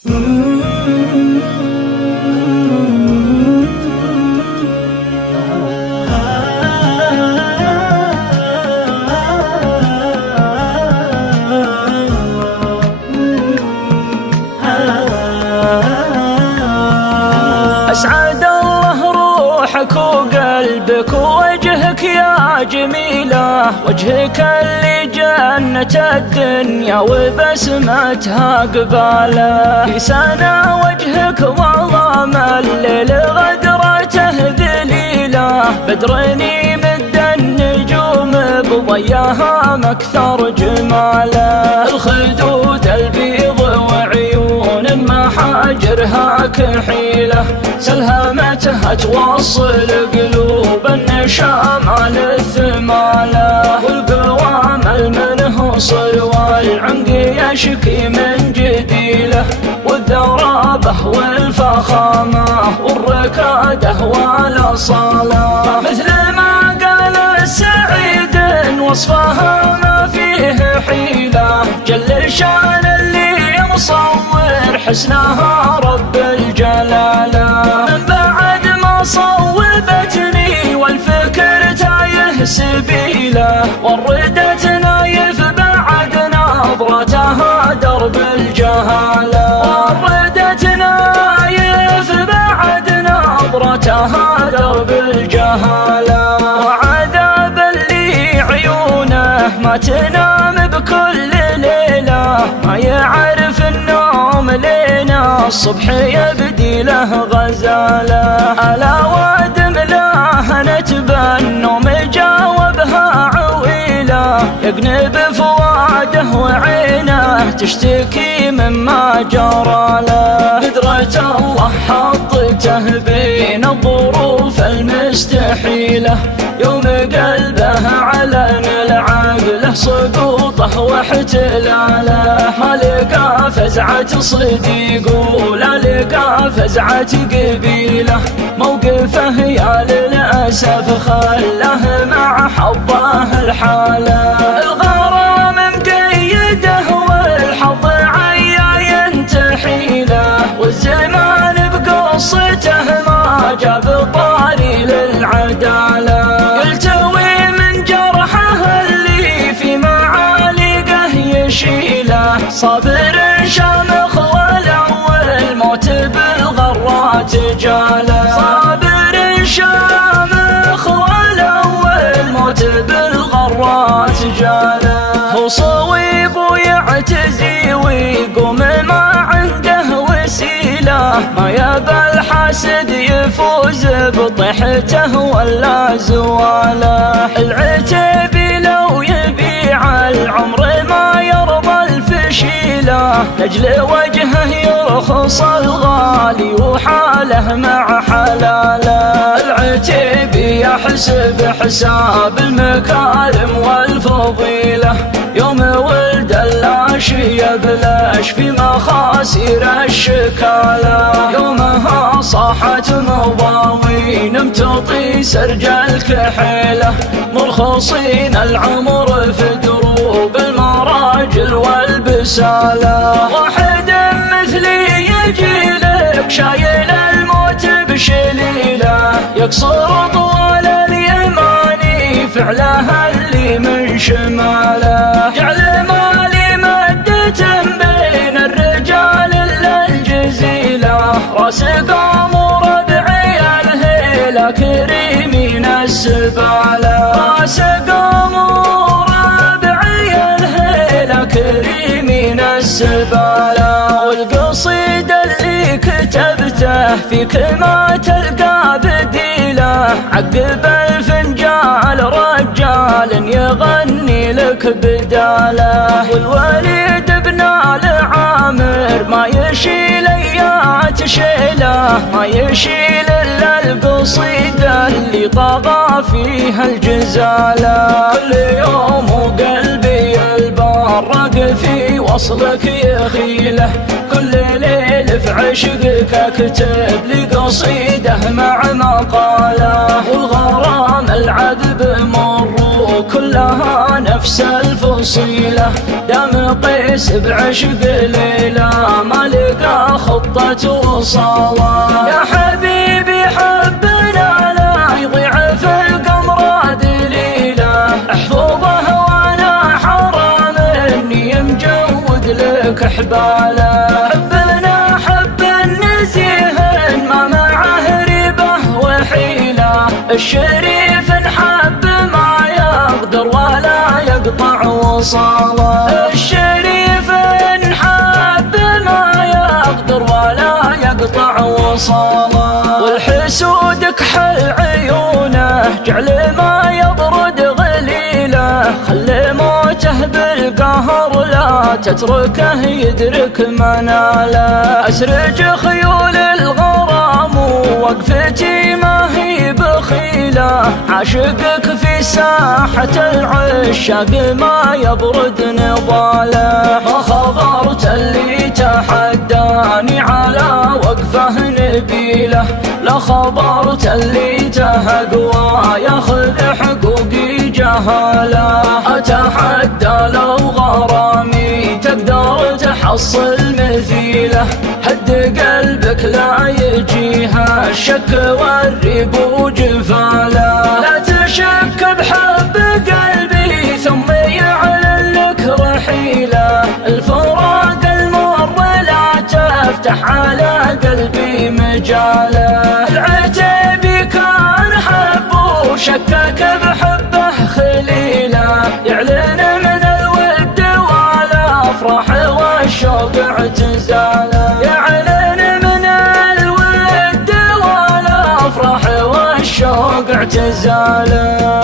أسعد الله روحك وقلبك ووجهك يا جميلة، وجهك اللي جنة الدنيا وبسمتها قبالة. في سنة وجهك وظام الليل غدرته ذليلة، بدرني مد النجوم بضياها مكثر جماله. الخدود البيض وعيون محاجرها كحيلة، سلهمتها توصل قلوب النشام على الثمالة. والقوام المنهصر والعنق يشكي من جديله، والذرابة والفخامة والركادة والأصالة. مثل ما قال السعيد وصفها ما فيه حيلة، جل شان اللي مصور حسنها رب الجلالة. من بعد ما صوبتني والفكر تايه سبيله، وردت نايف بعد نظرتها درب الجهالة. وردت نايف بعد نظرتها درب الجهالة. وعذاب اللي عيونه ما تنام بكل ليلة، ما يعرف النوم لينا الصبح يبدي له غزالة. ألا وادم له نتبنم جاوبها عويلة، يقنب فواده وعينه تشتكي مما جرى له. قدرة الله حطته بين الظروف المستحيلة، يوم قلبه علن العقله سقوطه واحتلاله. ما لقى فزعة صديق ولا لقى فزعة قبيله، موقفه يا للأسف خله مع حظه الحالة. الغرام مقيده والحظ عيا تحيله، والزمان بقصته ما جاب طاري للعدالة. يلتوي من جرحه اللي في معالقه يشيله، صابر شامخ والأول موت بالغرات جاله. صابر شامخ والأول موت بالغرات جاله. هو صويب ويعتزي ويقوم ما عنده وسيلة، ما يبى الحاسد يفوز بطيحته ولا زواله. العتيبي لو يبيع العمر ما يرضى الفشيلة، لأجل وجهه يرخص الغالي وحاله مع حلاله. العتيبي يحسب حساب المكارم والفضيلة، يوم ولد اللاشي يبلش في مخاسر الشكالة. يومها صاحت مضاوين امتطي سرج الكحيلة، مرخصين العمر في دروب المراجل والبسالة. واحد مثلي يجي لك شايل الموت بشليله، يقصر طوال اليماني فعلها اللي من شماله. جعل مالي مدة بين الرجال الا الجزيله، راس قاموا ربعي الهيله كريمين السباله. راس قاموا ربعي الهيله كريمين السباله. والقصيد اللي كتبته فيك ما تلقى بديله، عقب الفنجال رجال يغني لك بداله. والوليد بن العامر ما يشيل ايات شيله، ما يشيل الا القصيده اللي طغى فيها الجزاله. كل يوم وقلبي البرق في وصلك يخيله، كل ليله في عشقك اكتب لي قصيدة مع مقالة، والغرام العذب مر كلها نفس الفصيلة، دام قيس بعشق ليلى ما لقى خطة وصالة. يا حبيبي حبنا لا يضيع في القمر دليله، احفظه وانا حرام اني مجود لك احباله. حبنا حب النزيه ما معه ريبه وحيله، الشريف انحب ما يقدر ولا يقطع وصاله، الشريف انحب ما يقدر ولا يقطع وصاله. والحسود كحل عيونه جعل ما يبرد غليله، خلي موته بالقهر لا تتركه يدرك مناله. اسرج خيول الغرام ووقفتي ما هي بخيله، عاشقك في ساحة العشاق ما يبرد نضاله. ما خبرت اللي تحداني على وقفه نبيله، لا خبرت اللي تهقوى ياخذ حقوقي جهاله. اتحدى لو غرامي تقدر تحصل مثيله، هد قلبك لا يجيها الشك والريب وجفاله. لا تشك بحب قلبي ثم يعلن لك رحيله، الفراق المر لا تفتح على قلبي مجاله. العتيبي كان حبه شكك بحبه خليله، يعلن من الود والافراح والشوق اعتزاله، يعلن من الود والافراح والشوق اعتزاله.